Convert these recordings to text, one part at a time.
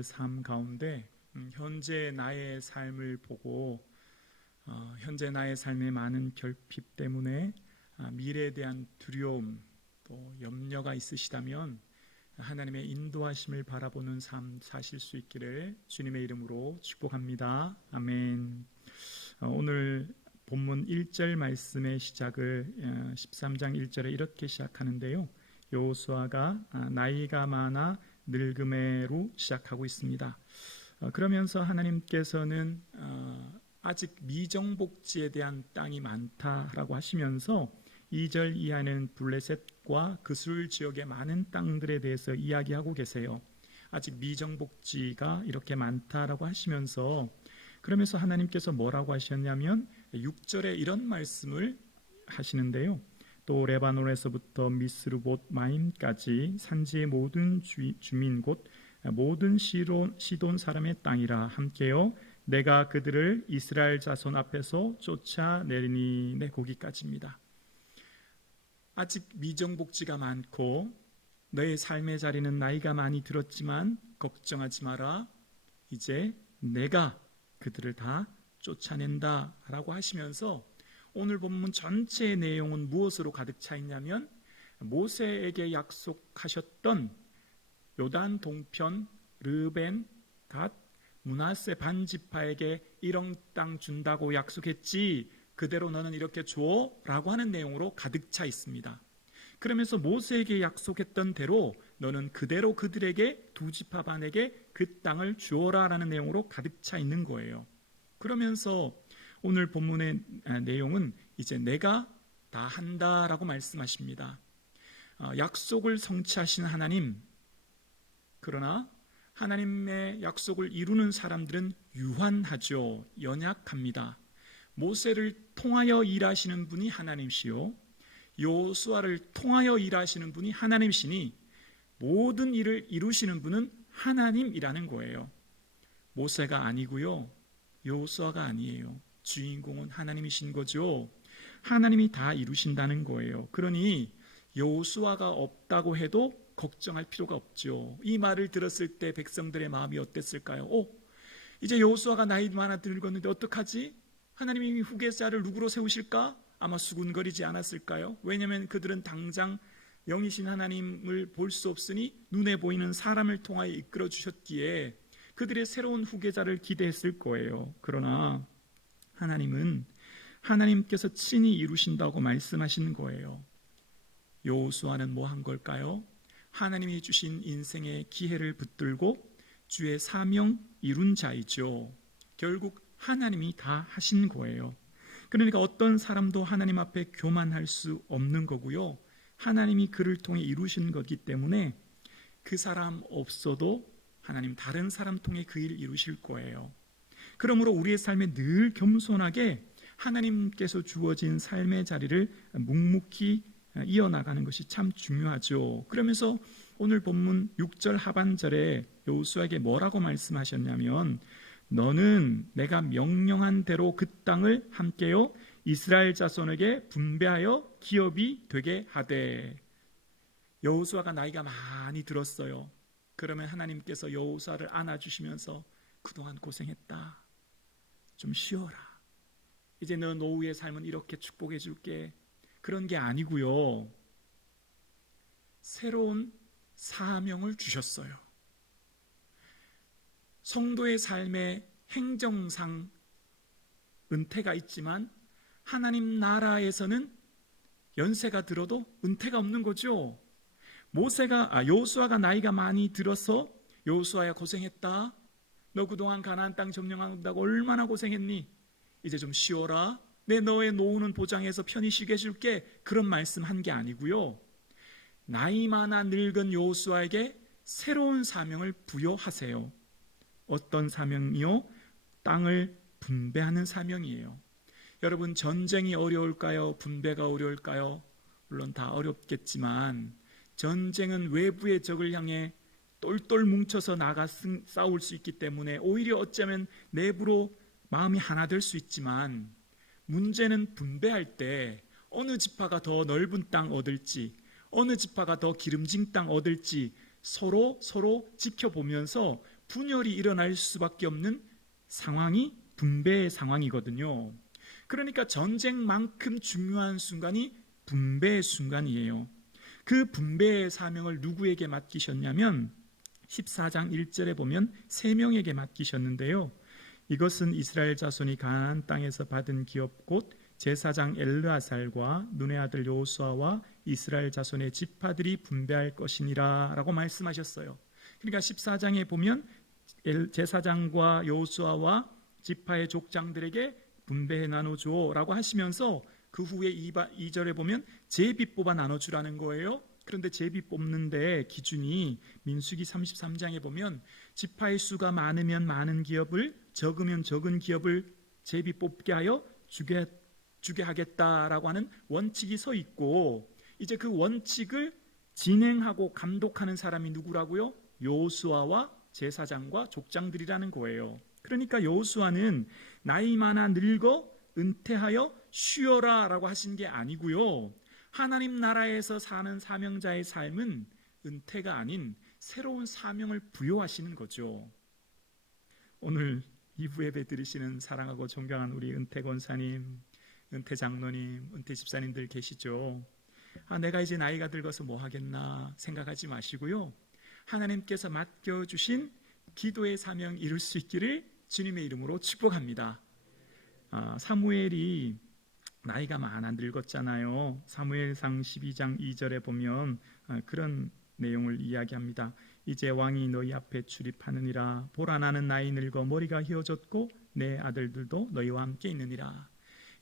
우리들의 삶 가운데 현재 나의 삶을 보고 현재 나의 삶의 많은 결핍 때문에 미래에 대한 두려움 또 염려가 있으시다면 하나님의 인도하심을 바라보는 삶 사실 수 있기를 주님의 이름으로 축복합니다. 아멘. 오늘 본문 1절 말씀의 시작을 13장 1절에 이렇게 시작하는데요, 여호수아가 나이가 많아 늙음에로 시작하고 있습니다. 그러면서 하나님께서는 아직 미정복지에 대한 땅이 많다라고 하시면서 2절 이하는 블레셋과 그술 지역의 많은 땅들에 대해서 이야기하고 계세요. 아직 미정복지가 이렇게 많다라고 하시면서, 그러면서 하나님께서 뭐라고 하셨냐면 6절에 이런 말씀을 하시는데요, 또 레바논에서부터 미스르봇 마임까지 산지의 모든 주민 곧 모든 시돈 사람의 땅이라 함께요 내가 그들을 이스라엘 자손 앞에서 쫓아내리니. 네, 거기까지입니다. 아직 미정복지가 많고 너의 삶의 자리는 나이가 많이 들었지만 걱정하지 마라, 이제 내가 그들을 다 쫓아낸다 라고 하시면서, 오늘 본문 전체의 내용은 무엇으로 가득 차 있냐면 모세에게 약속하셨던 요단 동편 르벤, 갓, 므낫세 반지파에게 이런 땅 준다고 약속했지, 그대로 너는 이렇게 줘 라고 하는 내용으로 가득 차 있습니다. 그러면서 모세에게 약속했던 대로 너는 그대로 그들에게 두 지파 반에게 그 땅을 주어라 라는 내용으로 가득 차 있는 거예요. 그러면서 오늘 본문의 내용은 이제 내가 다 한다라고 말씀하십니다. 약속을 성취하신 하나님, 그러나 하나님의 약속을 이루는 사람들은 유한하죠. 연약합니다. 모세를 통하여 일하시는 분이 하나님이시요 여호수아를 통하여 일하시는 분이 하나님이시니 모든 일을 이루시는 분은 하나님이라는 거예요. 모세가 아니고요, 여호수아가 아니에요. 주인공은 하나님이신 거죠. 하나님이 다 이루신다는 거예요. 그러니 여호수아가 없다고 해도 걱정할 필요가 없죠. 이 말을 들었을 때 백성들의 마음이 어땠을까요? 이제 여호수아가 나이 많아 늙었는데 어떡하지? 하나님이 후계자를 누구로 세우실까? 아마 수군거리지 않았을까요? 왜냐하면 그들은 당장 영이신 하나님을 볼 수 없으니 눈에 보이는 사람을 통하여 이끌어 주셨기에 그들의 새로운 후계자를 기대했을 거예요. 그러나 하나님은 하나님께서 친히 이루신다고 말씀하시는 거예요. 여호수아는 뭐 한 걸까요? 하나님이 주신 인생의 기회를 붙들고 주의 사명 이룬 자이죠. 결국 하나님이 다 하신 거예요. 그러니까 어떤 사람도 하나님 앞에 교만할 수 없는 거고요, 하나님이 그를 통해 이루신 거기 때문에 그 사람 없어도 하나님 다른 사람 통해 그 일 이루실 거예요. 그러므로 우리의 삶에 늘 겸손하게 하나님께서 주어진 삶의 자리를 묵묵히 이어나가는 것이 참 중요하죠. 그러면서 오늘 본문 6절 하반절에 여호수아에게 뭐라고 말씀하셨냐면, 너는 내가 명령한 대로 그 땅을 함께요 이스라엘 자손에게 분배하여 기업이 되게 하되. 여호수아가 나이가 많이 들었어요. 그러면 하나님께서 여호수아를 안아주시면서 그동안 고생했다, 좀 쉬어라, 이제 너 노후의 삶은 이렇게 축복해 줄게, 그런 게 아니고요, 새로운 사명을 주셨어요. 성도의 삶의 행정상 은퇴가 있지만 하나님 나라에서는 연세가 들어도 은퇴가 없는 거죠. 여호수아가 나이가 많이 들어서 여호수아야 고생했다, 너 그동안 가나안 땅 점령한다고 얼마나 고생했니, 이제 좀 쉬어라, 내 너의 노후는 보장해서 편히 쉬게 해줄게, 그런 말씀 한 게 아니고요, 나이 많아 늙은 여호수아에게 새로운 사명을 부여하세요. 어떤 사명이요? 땅을 분배하는 사명이에요. 여러분, 전쟁이 어려울까요? 분배가 어려울까요? 물론 다 어렵겠지만 전쟁은 외부의 적을 향해 똘똘 뭉쳐서 나가 싸울 수 있기 때문에 오히려 어쩌면 내부로 마음이 하나 될 수 있지만, 문제는 분배할 때 어느 지파가 더 넓은 땅 얻을지, 어느 지파가 더 기름진 땅 얻을지 서로 지켜보면서 분열이 일어날 수밖에 없는 상황이 분배의 상황이거든요. 그러니까 전쟁만큼 중요한 순간이 분배의 순간이에요. 그 분배의 사명을 누구에게 맡기셨냐면 14장 1절에 보면 3명에게 맡기셨는데요. 이것은 이스라엘 자손이 가나안 땅에서 받은 기업 곧 제사장 엘르아살과 눈의 아들 여호수아와 이스라엘 자손의 지파들이 분배할 것이니라 라고 말씀하셨어요. 그러니까 14장에 보면 제사장과 여호수아와 지파의 족장들에게 분배해 나눠줘 라고 하시면서 그 후에 2절에 보면 제비 뽑아 나눠주라는 거예요. 그런데 제비 뽑는데 기준이 민수기 33장에 보면 지파의 수가 많으면 많은 기업을, 적으면 적은 기업을 제비 뽑게 하여 주게 하겠다라고 하는 원칙이 서 있고, 이제 그 원칙을 진행하고 감독하는 사람이 누구라고요? 여호수아와 제사장과 족장들이라는 거예요. 그러니까 여호수아는 나이 많아 늙어 은퇴하여 쉬어라 라고 하신 게 아니고요, 하나님 나라에서 사는 사명자의 삶은 은퇴가 아닌 새로운 사명을 부여하시는 거죠. 오늘 2부 예배 드리시는 사랑하고 존경하는 우리 은퇴 권사님, 은퇴 장로님, 은퇴 집사님들 계시죠? 내가 이제 나이가 들어서 뭐 하겠나 생각하지 마시고요, 하나님께서 맡겨주신 기도의 사명 이룰 수 있기를 주님의 이름으로 축복합니다. 사무엘이 나이가 많아 늙었잖아요. 사무엘상 12장 2절에 보면 그런 내용을 이야기합니다. 이제 왕이 너희 앞에 출입하느니라. 보라, 나는 나이 늙어 머리가 휘어졌고 내 아들들도 너희와 함께 있느니라.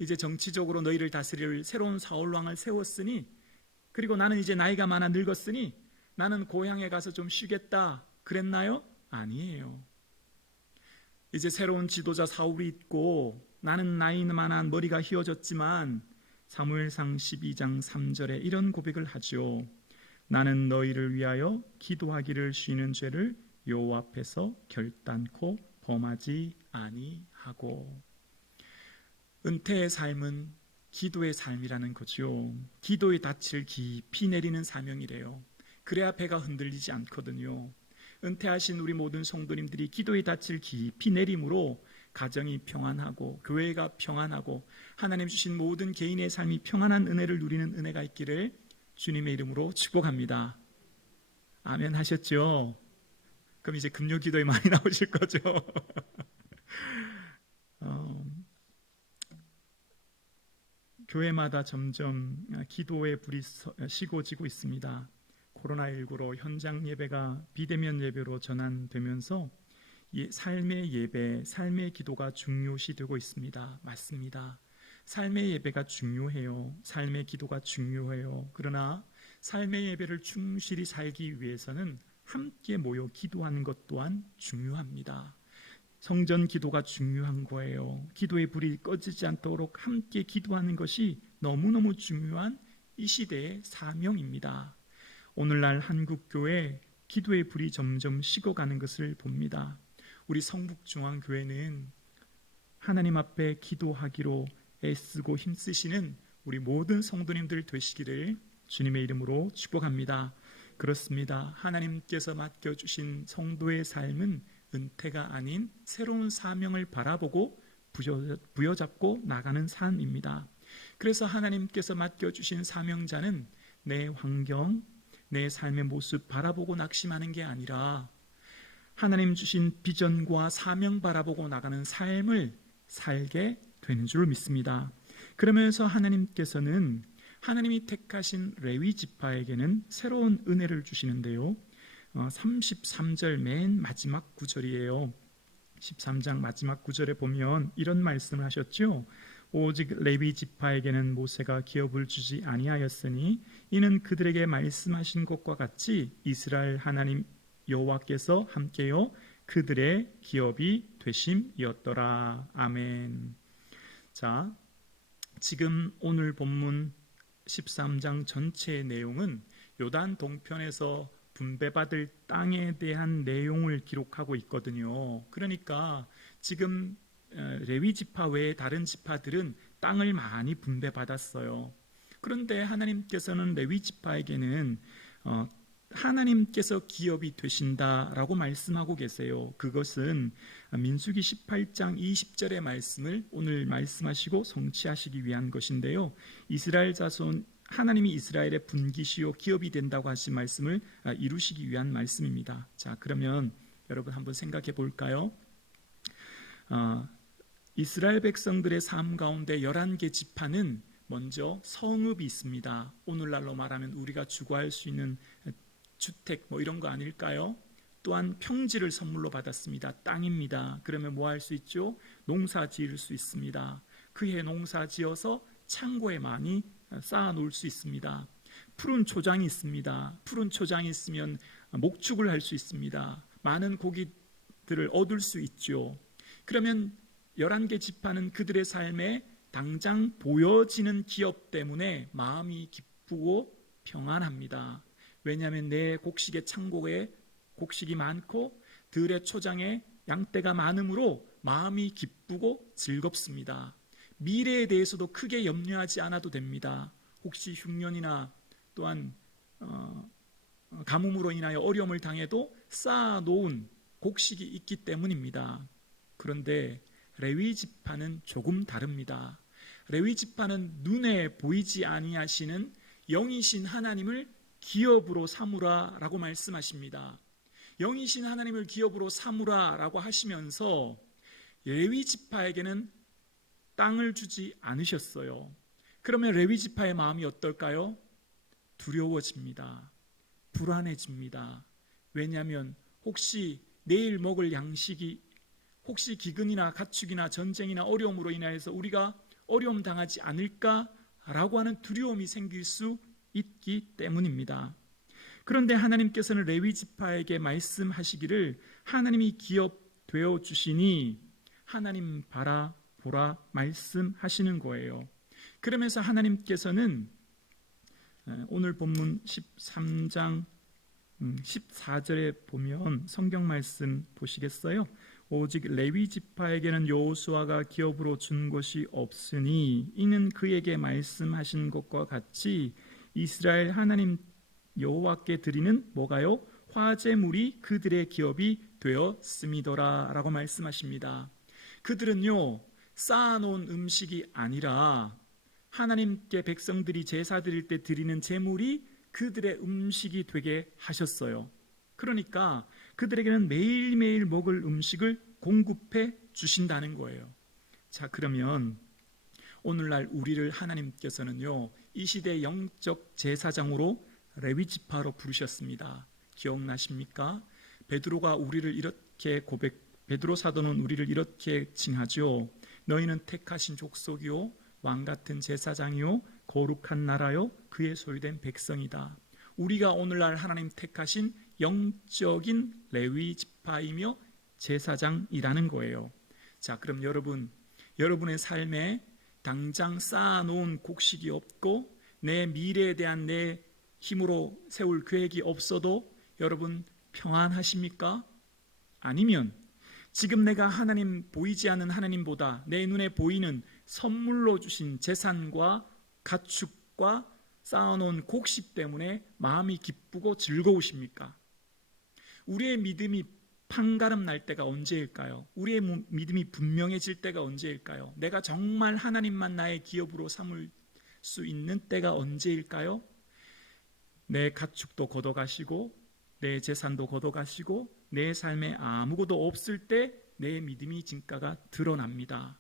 이제 정치적으로 너희를 다스릴 새로운 사울 왕을 세웠으니, 그리고 나는 이제 나이가 많아 늙었으니 나는 고향에 가서 좀 쉬겠다 그랬나요? 아니에요. 이제 새로운 지도자 사울이 있고 나는 나이 많아 머리가 휘어졌지만 사무엘상 12장 3절에 이런 고백을 하죠. 나는 너희를 위하여 기도하기를 쉬는 죄를 여호와 앞에서 결단코 범하지 아니하고. 은퇴의 삶은 기도의 삶이라는 거죠. 기도의 닻을 깊이 내리는 사명이래요. 그래야 배가 흔들리지 않거든요. 은퇴하신 우리 모든 성도님들이 기도의 닻을 깊이 내림으로 가정이 평안하고 교회가 평안하고 하나님 주신 모든 개인의 삶이 평안한 은혜를 누리는 은혜가 있기를 주님의 이름으로 축복합니다. 아멘 하셨죠? 그럼 이제 금요 기도에 많이 나오실 거죠? 교회마다 점점 기도의 불이 식어지고 있습니다. 코로나19로 현장 예배가 비대면 예배로 전환되면서 삶의 예배, 삶의 기도가 중요시 되고 있습니다. 맞습니다. 삶의 예배가 중요해요. 삶의 기도가 중요해요. 그러나 삶의 예배를 충실히 살기 위해서는 함께 모여 기도하는 것 또한 중요합니다. 성전 기도가 중요한 거예요. 기도의 불이 꺼지지 않도록 함께 기도하는 것이 너무너무 중요한 이 시대의 사명입니다. 오늘날 한국교회 기도의 불이 점점 식어가는 것을 봅니다. 우리 성북중앙교회는 하나님 앞에 기도하기로 애쓰고 힘쓰시는 우리 모든 성도님들 되시기를 주님의 이름으로 축복합니다. 그렇습니다. 하나님께서 맡겨주신 성도의 삶은 은퇴가 아닌 새로운 사명을 바라보고 부여잡고 나가는 삶입니다. 그래서 하나님께서 맡겨주신 사명자는 내 환경, 내 삶의 모습 바라보고 낙심하는 게 아니라 하나님 주신 비전과 사명 바라보고 나가는 삶을 살게 되는 줄 믿습니다. 그러면서 하나님께서는 하나님이 택하신 레위 지파에게는 새로운 은혜를 주시는데요. 33절 맨 마지막 구절이에요. 13장 마지막 구절에 보면 이런 말씀을 하셨죠. 오직 레위 지파에게는 모세가 기업을 주지 아니하였으니 이는 그들에게 말씀하신 것과 같이 이스라엘 하나님 여호와께서 함께요 그들의 기업이 되심이었더라. 아멘. 자, 지금 오늘 본문 13장 전체의 내용은 요단 동편에서 분배받을 땅에 대한 내용을 기록하고 있거든요. 그러니까 지금 레위 지파 외에 다른 지파들은 땅을 많이 분배받았어요. 그런데 하나님께서는 레위 지파에게는 하나님께서 기업이 되신다라고 말씀하고 계세요. 그것은 민수기 18장 20절의 말씀을 오늘 말씀하시고 성취하시기 위한 것인데요. 이스라엘 자손 하나님이 이스라엘의 분기시요 기업이 된다고 하신 말씀을 이루시기 위한 말씀입니다. 자, 그러면 여러분 한번 생각해 볼까요? 이스라엘 백성들의 삶 가운데 11개 지파는 먼저 성읍이 있습니다. 오늘날로 말하면 우리가 주거할 수 있는 주택 이런 거 아닐까요? 또한 평지를 선물로 받았습니다. 땅입니다. 그러면 뭐 할 수 있죠? 농사 지을 수 있습니다. 그해 농사 지어서 창고에 많이 쌓아 놓을 수 있습니다. 푸른 초장이 있습니다. 푸른 초장이 있으면 목축을 할 수 있습니다. 많은 고기들을 얻을 수 있죠. 그러면 11개 지파는 그들의 삶에 당장 보여지는 기업 때문에 마음이 기쁘고 평안합니다. 왜냐하면 내 곡식의 창고에 곡식이 많고 들의 초장에 양떼가 많으므로 마음이 기쁘고 즐겁습니다. 미래에 대해서도 크게 염려하지 않아도 됩니다. 혹시 흉년이나 또한 가뭄으로 인하여 어려움을 당해도 쌓아놓은 곡식이 있기 때문입니다. 그런데 레위 지파는 조금 다릅니다. 레위 지파는 눈에 보이지 아니하시는 영이신 하나님을 기업으로 삼으라라고 말씀하십니다. 영이신 하나님을 기업으로 삼으라라고 하시면서 레위 지파에게는 땅을 주지 않으셨어요. 그러면 레위 지파의 마음이 어떨까요? 두려워집니다. 불안해집니다. 왜냐하면 혹시 내일 먹을 양식이 혹시 기근이나 가축이나 전쟁이나 어려움으로 인하여서 우리가 어려움 당하지 않을까라고 하는 두려움이 생길 수 있기 때문입니다. 그런데 하나님께서는 레위 지파에게 말씀하시기를 하나님이 기업 되어 주시니 하나님 바라보라 말씀하시는 거예요. 그러면서 하나님께서는 오늘 본문 13장 14절에 보면 성경 말씀 보시겠어요? 오직 레위 지파에게는 여호수아가 기업으로 준 것이 없으니 이는 그에게 말씀하신 것과 같이 이스라엘 하나님 여호와께 드리는 뭐가요? 화제물이 그들의 기업이 되었음이더라 라고 말씀하십니다. 그들은요 쌓아놓은 음식이 아니라 하나님께 백성들이 제사 드릴 때 드리는 제물이 그들의 음식이 되게 하셨어요. 그러니까 그들에게는 매일매일 먹을 음식을 공급해 주신다는 거예요. 자, 그러면 오늘날 우리를 하나님께서는요 이 시대 영적 제사장으로 레위 지파로 부르셨습니다. 기억나십니까? 베드로가 우리를 이렇게 베드로 사도는 우리를 이렇게 칭하죠. 너희는 택하신 족속이요 왕 같은 제사장이요 거룩한 나라요 그의 소유된 백성이다. 우리가 오늘날 하나님 택하신 영적인 레위 지파이며 제사장이라는 거예요. 자, 그럼 여러분의 삶에 당장 쌓아놓은 곡식이 없고 내 미래에 대한 내 힘으로 세울 계획이 없어도 여러분 평안하십니까? 아니면 지금 내가 하나님 보이지 않는 하나님보다 내 눈에 보이는 선물로 주신 재산과 가축과 쌓아놓은 곡식 때문에 마음이 기쁘고 즐거우십니까? 우리의 믿음이 판가름 날 때가 언제일까요? 우리의 믿음이 분명해질 때가 언제일까요? 내가 정말 하나님만 나의 기업으로 삼을 수 있는 때가 언제일까요? 내 가축도 걷어가시고 내 재산도 걷어가시고 내 삶에 아무것도 없을 때 내 믿음이 진가가 드러납니다.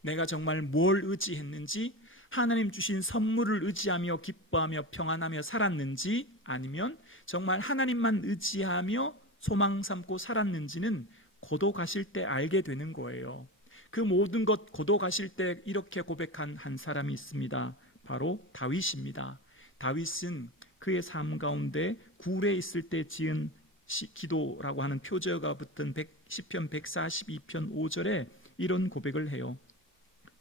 내가 정말 뭘 의지했는지, 하나님 주신 선물을 의지하며 기뻐하며 평안하며 살았는지, 아니면 정말 하나님만 의지하며 소망 삼고 살았는지는 고도 가실 때 알게 되는 거예요. 그 모든 것 고도 가실 때 이렇게 고백한 한 사람이 있습니다. 바로 다윗입니다. 다윗은 그의 삶 가운데 굴에 있을 때 지은 기도라고 하는 표제어가 붙은 시편 142편 5절에 이런 고백을 해요.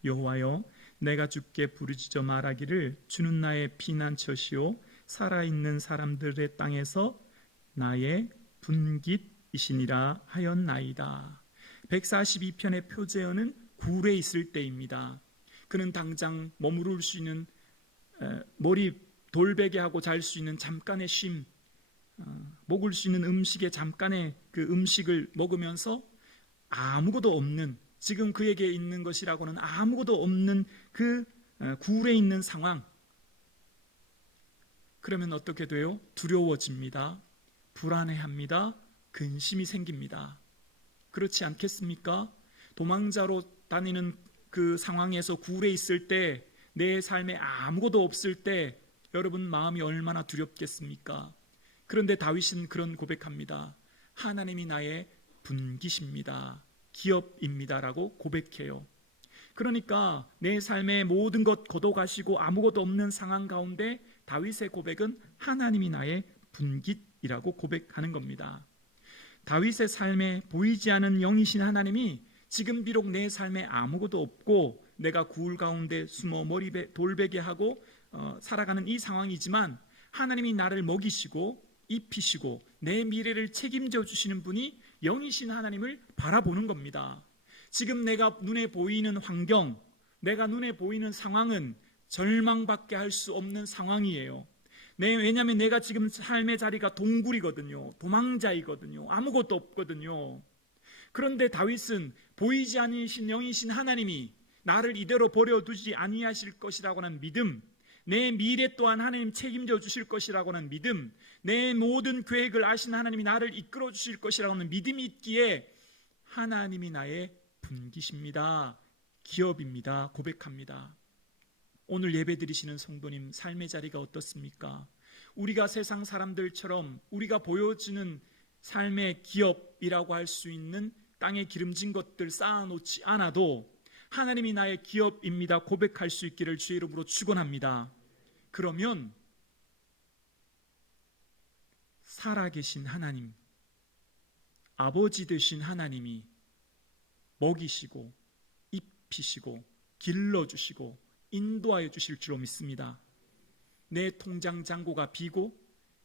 여호와여, 내가 주께 부르짖어 말하기를 주는 나의 피난처시오 살아있는 사람들의 땅에서 나의 분깃이시니라 하였나이다. 142편의 표제어는 굴에 있을 때입니다. 그는 당장 머무를 수 있는 머리 돌베개하고 잘 수 있는 잠깐의 쉼, 먹을 수 있는 음식에 잠깐의 그 음식을 먹으면서 아무것도 없는, 지금 그에게 있는 것이라고는 아무것도 없는 그 굴에 있는 상황. 그러면 어떻게 돼요? 두려워집니다. 불안해합니다. 근심이 생깁니다. 그렇지 않겠습니까? 도망자로 다니는 그 상황에서 굴에 있을 때, 내 삶에 아무것도 없을 때 여러분 마음이 얼마나 두렵겠습니까? 그런데 다윗은 그런 고백합니다. 하나님이 나의 분기십니다. 기업입니다라고 고백해요. 그러니까 내 삶의 모든 것 걷어가시고 아무것도 없는 상황 가운데 다윗의 고백은 하나님이 나의 분깃이라고 고백하는 겁니다. 다윗의 삶에 보이지 않는 영이신 하나님이 지금 비록 내 삶에 아무것도 없고 내가 구울 가운데 숨어 돌베개 하고 살아가는 이 상황이지만, 하나님이 나를 먹이시고 입히시고 내 미래를 책임져 주시는 분이 영이신 하나님을 바라보는 겁니다. 지금 내가 눈에 보이는 환경, 내가 눈에 보이는 상황은 절망밖에 할 수 없는 상황이에요. 왜냐하면 내가 지금 삶의 자리가 동굴이거든요. 도망자이거든요. 아무것도 없거든요. 그런데 다윗은 보이지 않으신 영이신 하나님이 나를 이대로 버려두지 아니하실 것이라고 하는 믿음, 내 미래 또한 하나님 책임져 주실 것이라고 하는 믿음, 내 모든 계획을 아신 하나님이 나를 이끌어 주실 것이라고 하는 믿음이 있기에 하나님이 나의 분기십니다. 기업입니다. 고백합니다. 오늘 예배드리시는 성도님 삶의 자리가 어떻습니까? 우리가 세상 사람들처럼 우리가 보여주는 삶의 기업이라고 할 수 있는 땅에 기름진 것들 쌓아놓지 않아도 하나님이 나의 기업입니다 고백할 수 있기를 주의 이름으로 축원합니다. 그러면 살아계신 하나님, 아버지 되신 하나님이 먹이시고 입히시고 길러주시고 인도하여 주실 줄로 믿습니다. 내 통장 잔고가 비고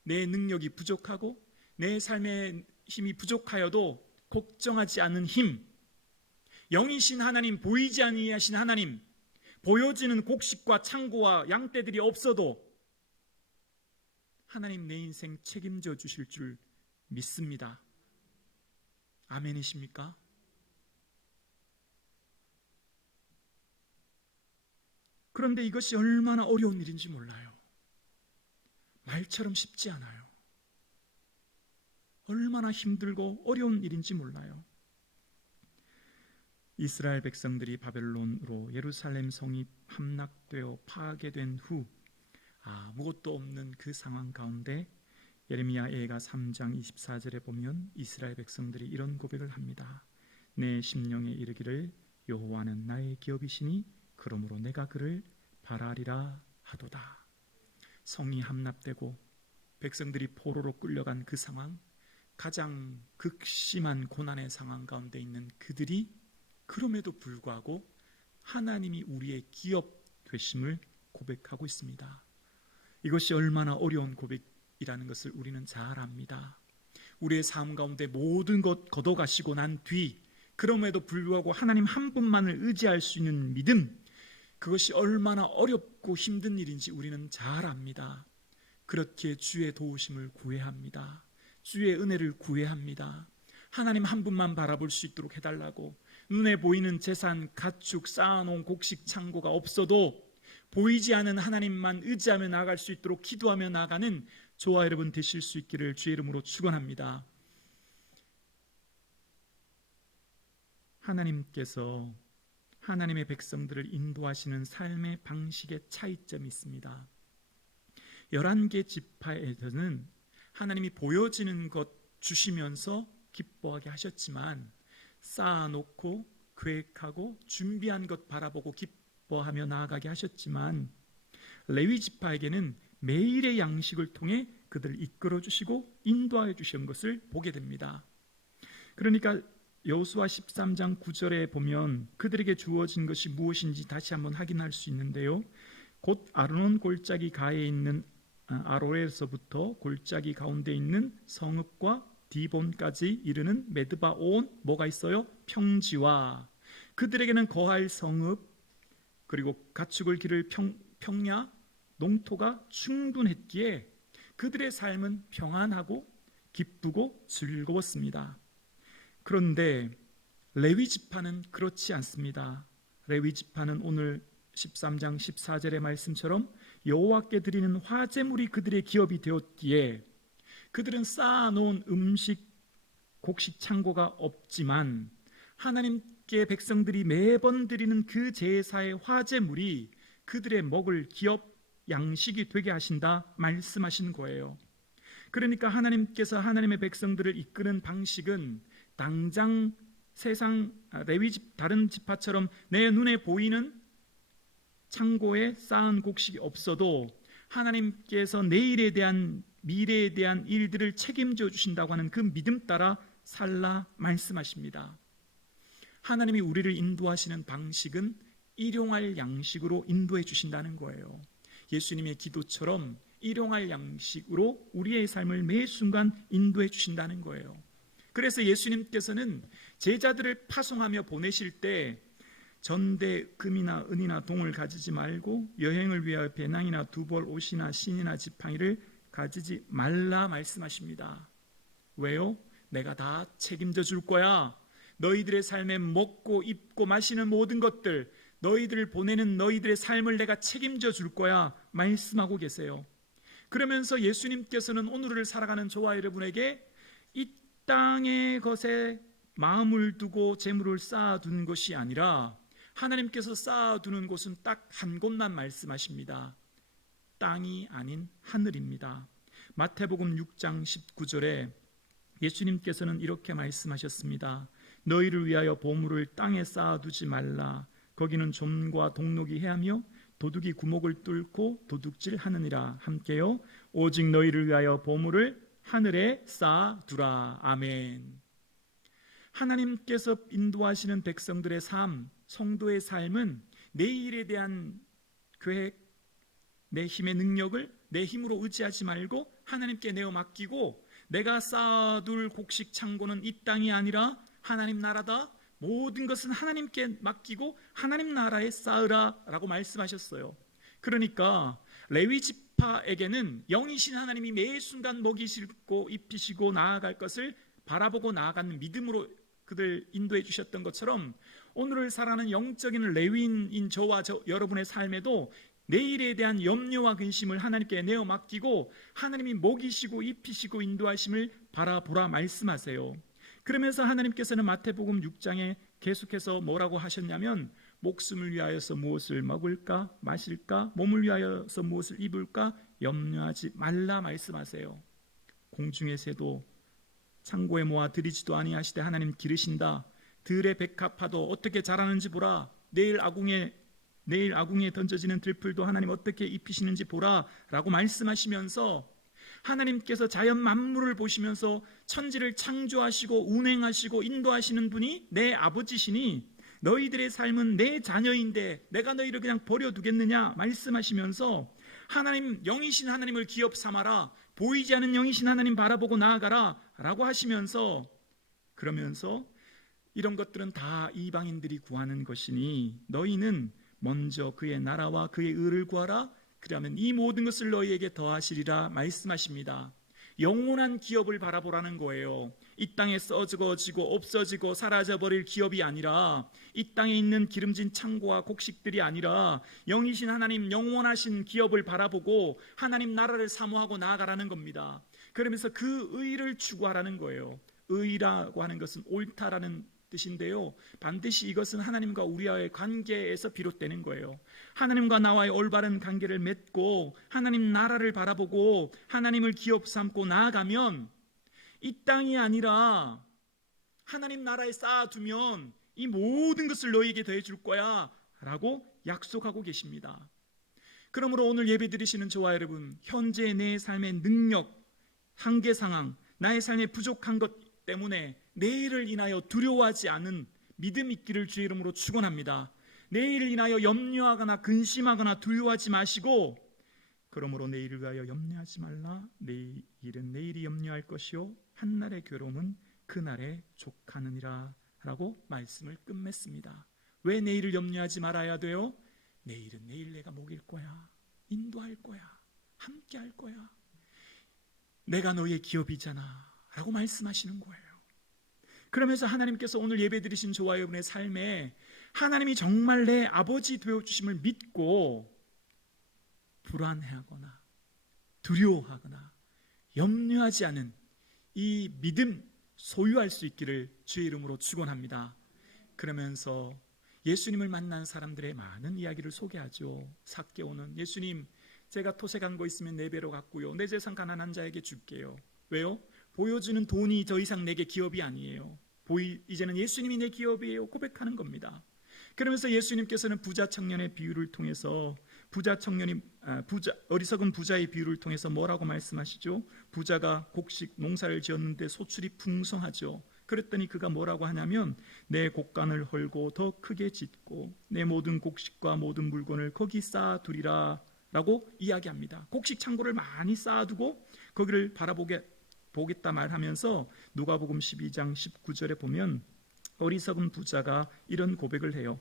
내 능력이 부족하고 내 삶의 힘이 부족하여도 걱정하지 않는 힘, 영이신 하나님, 보이지 아니하신 하나님, 보여지는 곡식과 창고와 양떼들이 없어도 하나님 내 인생 책임져 주실 줄 믿습니다. 아멘이십니까? 그런데 이것이 얼마나 어려운 일인지 몰라요. 말처럼 쉽지 않아요. 얼마나 힘들고 어려운 일인지 몰라요. 이스라엘 백성들이 바벨론으로 예루살렘 성이 함락되어 파괴된 후 아무것도 없는 그 상황 가운데 예레미야 예가 3장 24절에 보면 이스라엘 백성들이 이런 고백을 합니다. 내 심령에 이르기를 여호와는 나의 기업이시니 그러므로 내가 그를 바라리라 하도다. 성이 함락되고 백성들이 포로로 끌려간 그 상황, 가장 극심한 고난의 상황 가운데 있는 그들이 그럼에도 불구하고 하나님이 우리의 기업 되심을 고백하고 있습니다. 이것이 얼마나 어려운 고백이라는 것을 우리는 잘 압니다. 우리의 삶 가운데 모든 것 걷어가시고 난 뒤 그럼에도 불구하고 하나님 한 분만을 의지할 수 있는 믿음, 그것이 얼마나 어렵고 힘든 일인지 우리는 잘 압니다. 그렇게 주의 도우심을 구해야 합니다. 주의 은혜를 구해야 합니다. 하나님 한 분만 바라볼 수 있도록 해달라고, 눈에 보이는 재산, 가축, 쌓아놓은 곡식 창고가 없어도 보이지 않는 하나님만 의지하며 나아갈 수 있도록 기도하며 나아가는 저와 여러분 되실 수 있기를 주의 이름으로 축원합니다. 하나님께서 하나님의 백성들을 인도하시는 삶의 방식의 차이점이 있습니다. 11개 지파에서는 하나님이 보여지는 것 주시면서 기뻐하게 하셨지만, 쌓아놓고 계획하고 준비한 것 바라보고 기뻐하며 나아가게 하셨지만, 레위 지파에게는 매일의 양식을 통해 그들을 이끌어 주시고 인도하여 주시는 것을 보게 됩니다. 그러니까 여호수아 13장 9절에 보면 그들에게 주어진 것이 무엇인지 다시 한번 확인할 수 있는데요. 곧 아르논 골짜기 가에 있는 아로에서부터 골짜기 가운데 있는 성읍과 디본까지 이르는 메드바온, 뭐가 있어요? 평지와 그들에게는 거할 성읍, 그리고 가축을 기를 평야, 농토가 충분했기에 그들의 삶은 평안하고 기쁘고 즐거웠습니다. 그런데 레위 지파는 그렇지 않습니다. 레위 지파는 오늘 13장 14절의 말씀처럼 여호와께 드리는 화제물이 그들의 기업이 되었기에 그들은 쌓아놓은 음식 곡식 창고가 없지만 하나님께 백성들이 매번 드리는 그 제사의 화제물이 그들의 먹을 기업 양식이 되게 하신다 말씀하신 거예요. 그러니까 하나님께서 하나님의 백성들을 이끄는 방식은 당장 세상 레위 집 다른 지파처럼 내 눈에 보이는 창고에 쌓은 곡식이 없어도 하나님께서 내일에 대한 미래에 대한 일들을 책임져 주신다고 하는 그 믿음 따라 살라 말씀하십니다. 하나님이 우리를 인도하시는 방식은 일용할 양식으로 인도해 주신다는 거예요. 예수님의 기도처럼 일용할 양식으로 우리의 삶을 매 순간 인도해 주신다는 거예요. 그래서 예수님께서는 제자들을 파송하며 보내실 때 전대 금이나 은이나 동을 가지지 말고 여행을 위하여 배낭이나 두벌 옷이나 신이나 지팡이를 가지지 말라 말씀하십니다. 왜요? 내가 다 책임져 줄 거야. 너희들의 삶에 먹고 입고 마시는 모든 것들, 너희들을 보내는 너희들의 삶을 내가 책임져 줄 거야 말씀하고 계세요. 그러면서 예수님께서는 오늘을 살아가는 저와 여러분에게 이 땅의 것에 마음을 두고 재물을 쌓아둔 것이 아니라 하나님께서 쌓아두는 곳은 딱 한 곳만 말씀하십니다. 땅이 아닌 하늘입니다. 마태복음 6장 19절에 예수님께서는 이렇게 말씀하셨습니다. 너희를 위하여 보물을 땅에 쌓아두지 말라. 거기는 좀과 동록이 해하며 도둑이 구멍을 뚫고 도둑질하느니라. 함께요. 오직 너희를 위하여 보물을 하늘에 쌓아두라. 아멘. 하나님께서 인도하시는 백성들의 삶, 성도의 삶은 내일에 대한 계획, 내 힘의 능력을 내 힘으로 의지하지 말고 하나님께 내어 맡기고 내가 쌓아둘 곡식 창고는 이 땅이 아니라 하나님 나라다. 모든 것은 하나님께 맡기고 하나님 나라에 쌓으라 라고 말씀하셨어요. 그러니까 레위 지파에게는 영이신 하나님이 매 순간 먹이시고 입히시고 나아갈 것을 바라보고 나아가는 믿음으로 그들 인도해 주셨던 것처럼 오늘을 살아가는 영적인 레위인인 저와 여러분의 삶에도 내일에 대한 염려와 근심을 하나님께 내어 맡기고 하나님이 먹이시고 입히시고 인도하심을 바라보라 말씀하세요. 그러면서 하나님께서는 마태복음 6장에 계속해서 뭐라고 하셨냐면 목숨을 위하여서 무엇을 먹을까 마실까 몸을 위하여서 무엇을 입을까 염려하지 말라 말씀하세요. 공중의 새도 창고에 모아 들이지도 아니하시되 하나님 기르신다. 들의 백합화도 어떻게 자라는지 보라. 내일 아궁이에 던져지는 들풀도 하나님 어떻게 입히시는지 보라 라고 말씀하시면서 하나님께서 자연 만물을 보시면서 천지를 창조하시고 운행하시고 인도하시는 분이 내 아버지시니 너희들의 삶은 내 자녀인데 내가 너희를 그냥 버려두겠느냐 말씀하시면서 하나님 영이신 하나님을 기업 삼아라. 보이지 않는 영이신 하나님 바라보고 나아가라 라고 하시면서 그러면서 이런 것들은 다 이방인들이 구하는 것이니 너희는 먼저 그의 나라와 그의 의를 구하라. 그러면 이 모든 것을 너희에게 더하시리라 말씀하십니다. 영원한 기업을 바라보라는 거예요. 이 땅에 썩어지고 없어지고 사라져버릴 기업이 아니라 이 땅에 있는 기름진 창고와 곡식들이 아니라 영이신 하나님 영원하신 기업을 바라보고 하나님 나라를 사모하고 나아가라는 겁니다. 그러면서 그 의를 추구하라는 거예요. 의라고 하는 것은 옳다라는 뜻인데요. 반드시 이것은 하나님과 우리와의 관계에서 비롯되는 거예요. 하나님과 나와의 올바른 관계를 맺고 하나님 나라를 바라보고 하나님을 기업 삼고 나아가면 이 땅이 아니라 하나님 나라에 쌓아두면 이 모든 것을 너희에게 더해 줄 거야 라고 약속하고 계십니다. 그러므로 오늘 예배 드리시는 저와 여러분, 현재 내 삶의 능력, 한계 상황, 나의 삶에 부족한 것 때문에 내일을 인하여 두려워하지 않은 믿음 있기를 주의 이름으로 축원합니다. 내일을 인하여 염려하거나 근심하거나 두려워하지 마시고 그러므로 내일을 위하여 염려하지 말라. 내일은 내일이 염려할 것이요 한날의 괴로움은 그날에 족하느니라 라고 말씀을 끝맺습니다. 왜 내일을 염려하지 말아야 돼요? 내일은 내일 내가 먹일 거야. 인도할 거야. 함께 할 거야. 내가 너의 기업이잖아 라고 말씀하시는 거예요. 그러면서 하나님께서 오늘 예배드리신 저와 여러분의 삶에 하나님이 정말 내 아버지 되어주심을 믿고 불안해하거나 두려워하거나 염려하지 않은 이 믿음 소유할 수 있기를 주의 이름으로 축원합니다. 그러면서 예수님을 만난 사람들의 많은 이야기를 소개하죠. 삭개오는 예수님, 제가 토색한 거 있으면 4배로 갚고요, 내 재산 가난한 자에게 줄게요. 왜요? 보여주는 돈이 더 이상 내게 기업이 아니에요. 이제는 예수님이 내 기업이에요 고백하는 겁니다. 그러면서 예수님께서는 부자 청년의 비유를 통해서 어리석은 부자의 비유를 통해서 뭐라고 말씀하시죠? 부자가 곡식 농사를 지었는데 소출이 풍성하죠. 그랬더니 그가 뭐라고 하냐면 내 곡간을 헐고 더 크게 짓고 내 모든 곡식과 모든 물건을 거기 쌓아두리라 라고 이야기합니다. 곡식 창고를 많이 쌓아두고 거기를 보겠다 말하면서 누가복음 12장 19절에 보면 어리석은 부자가 이런 고백을 해요.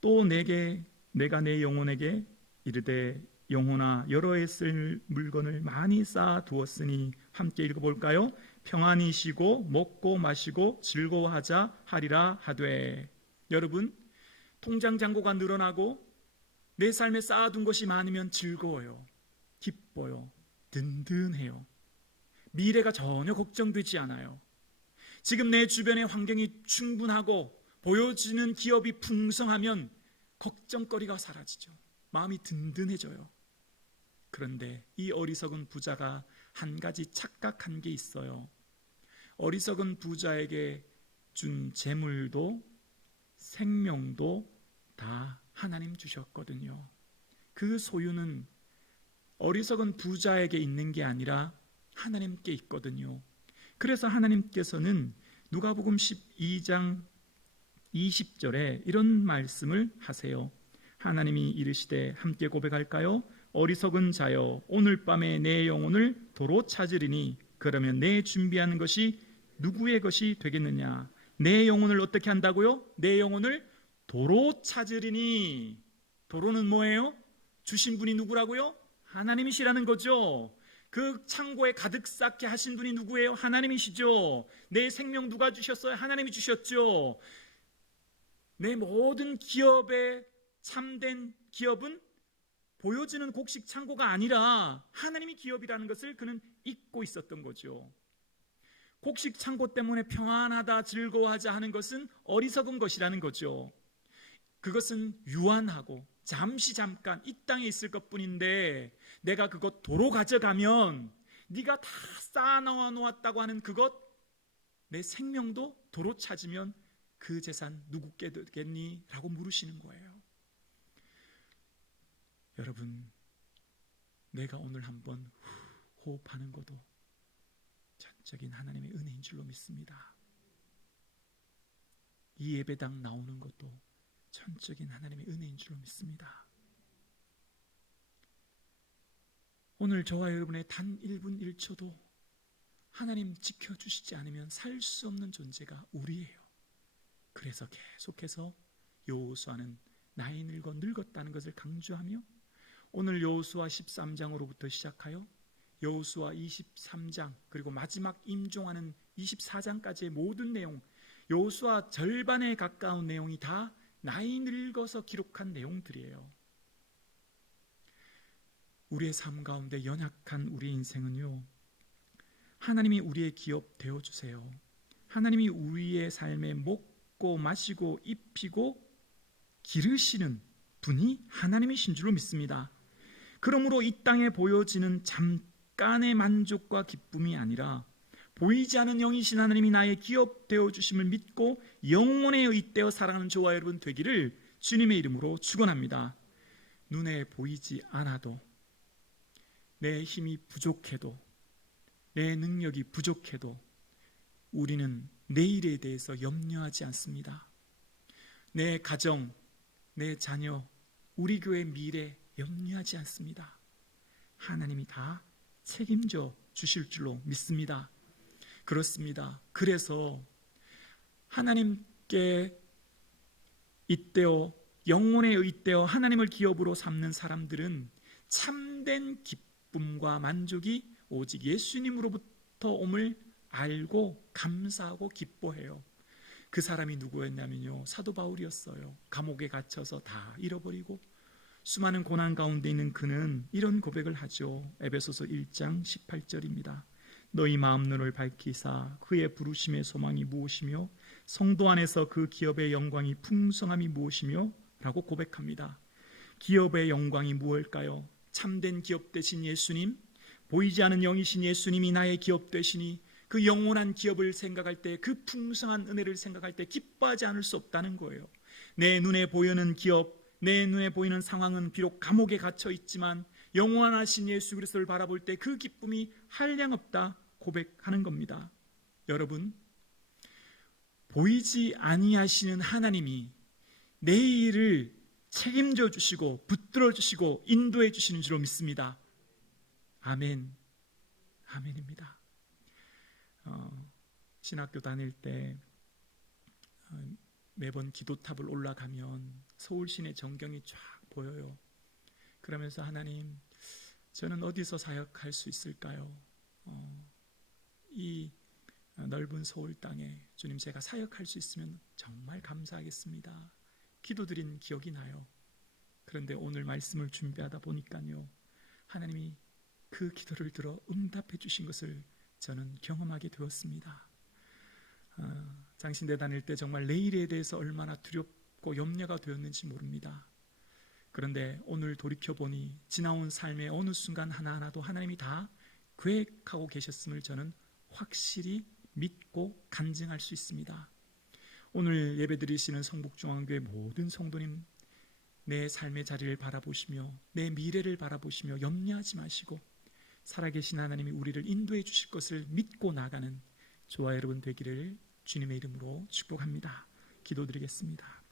또 내가 내 영혼에게 이르되 영혼아 여러 해 쓸 물건을 많이 쌓아 두었으니 함께 읽어볼까요? 평안히 쉬고 먹고 마시고 즐거워하자 하리라 하되. 여러분, 통장 잔고가 늘어나고 내 삶에 쌓아둔 것이 많으면 즐거워요, 기뻐요, 든든해요. 미래가 전혀 걱정되지 않아요. 지금 내 주변의 환경이 충분하고 보여지는 기업이 풍성하면 걱정거리가 사라지죠. 마음이 든든해져요. 그런데 이 어리석은 부자가 한 가지 착각한 게 있어요. 어리석은 부자에게 준 재물도 생명도 다 하나님 주셨거든요. 그 소유는 어리석은 부자에게 있는 게 아니라 하나님께 있거든요. 그래서 하나님께서는 누가복음 12장 20절에 이런 말씀을 하세요. 하나님이 이르시되 함께 고백할까요? 어리석은 자여 오늘 밤에 내 영혼을 도로 찾으리니 그러면 내 준비하는 것이 누구의 것이 되겠느냐. 내 영혼을 어떻게 한다고요? 내 영혼을 도로 찾으리니. 도로는 뭐예요? 주신 분이 누구라고요? 하나님이시라는 거죠. 그 창고에 가득 쌓게 하신 분이 누구예요? 하나님이시죠. 내 생명 누가 주셨어요? 하나님이 주셨죠. 내 모든 기업의 참된 기업은 보여지는 곡식 창고가 아니라 하나님이 기업이라는 것을 그는 잊고 있었던 거죠. 곡식 창고 때문에 평안하다 즐거워하자 하는 것은 어리석은 것이라는 거죠. 그것은 유한하고 잠깐 이 땅에 있을 것뿐인데 내가 그것 도로 가져가면 네가 다 쌓아놓아 놓았다고 하는 그것, 내 생명도 도로 찾으면 그 재산 누구께 되겠니? 라고 물으시는 거예요. 여러분, 내가 오늘 한번 호흡하는 것도 전적인 하나님의 은혜인 줄로 믿습니다. 이 예배당 나오는 것도 전적인 하나님의 은혜인 줄로 믿습니다. 오늘 저와 여러분의 단 1분 1초도 하나님 지켜주시지 않으면 살 수 없는 존재가 우리예요. 그래서 계속해서 여호수아는 나이 늙었다는 것을 강조하며 오늘 여호수아 13장으로부터 시작하여 여호수아 23장 그리고 마지막 임종하는 24장까지의 모든 내용, 여호수아 절반에 가까운 내용이 다 나이 늙어서 기록한 내용들이에요. 우리의 삶 가운데 연약한 우리 인생은요, 하나님이 우리의 기업 되어주세요. 하나님이 우리의 삶에 먹고 마시고 입히고 기르시는 분이 하나님이신 줄로 믿습니다. 그러므로 이 땅에 보여지는 잠깐의 만족과 기쁨이 아니라 보이지 않는 영이신 하나님이 나의 기업 되어주심을 믿고 영혼에 의되어 살아가는 저와 여러분 되기를 주님의 이름으로 축원합니다. 눈에 보이지 않아도, 내 힘이 부족해도, 내 능력이 부족해도 우리는 내일에 대해서 염려하지 않습니다. 내 가정, 내 자녀, 우리 교회 미래 염려하지 않습니다. 하나님이 다 책임져 주실 줄로 믿습니다. 그렇습니다. 그래서 하나님께 잇대어 영혼에 의대어 하나님을 기업으로 삼는 사람들은 참된 기쁨과 만족이 오직 예수님으로부터 옴을 알고 감사하고 기뻐해요. 그 사람이 누구였냐면요, 사도 바울이었어요. 감옥에 갇혀서 다 잃어버리고 수많은 고난 가운데 있는 그는 이런 고백을 하죠. 에베소서 1장 18절입니다. 너희 마음 눈을 밝히사 그의 부르심의 소망이 무엇이며 성도 안에서 그 기업의 영광이 풍성함이 무엇이며 라고 고백합니다. 기업의 영광이 무엇일까요? 참된 기업 되신 예수님, 보이지 않는 영이신 예수님이 나의 기업 되시니 그 영원한 기업을 생각할 때, 그 풍성한 은혜를 생각할 때 기뻐하지 않을 수 없다는 거예요. 내 눈에 보이는 기업, 내 눈에 보이는 상황은 비록 감옥에 갇혀 있지만 영원하신 예수 그리스도를 바라볼 때 그 기쁨이 한량없다 고백하는 겁니다. 여러분, 보이지 아니하시는 하나님이 내 일을 책임져 주시고 붙들어 주시고 인도해 주시는 줄로 믿습니다. 아멘. 아멘입니다. 신학교 다닐 때 매번 기도탑을 올라가면 서울 시내 전경이 쫙 보여요. 그러면서 하나님, 저는 어디서 사역할 수 있을까요? 이 넓은 서울 땅에 주님, 제가 사역할 수 있으면 정말 감사하겠습니다. 기도드린 기억이 나요. 그런데 오늘 말씀을 준비하다 보니까요, 하나님이 그 기도를 들어 응답해 주신 것을 저는 경험하게 되었습니다. 장신대 다닐 때 정말 내일에 대해서 얼마나 두렵고 염려가 되었는지 모릅니다. 그런데 오늘 돌이켜보니 지나온 삶의 어느 순간 하나하나도 하나님이 다 계획하고 계셨음을 저는 확실히 믿고 간증할 수 있습니다. 오늘 예배드리시는 성북중앙교회 모든 성도님, 내 삶의 자리를 바라보시며 내 미래를 바라보시며 염려하지 마시고 살아계신 하나님이 우리를 인도해 주실 것을 믿고 나가는 저와 여러분 되기를 주님의 이름으로 축복합니다. 기도드리겠습니다.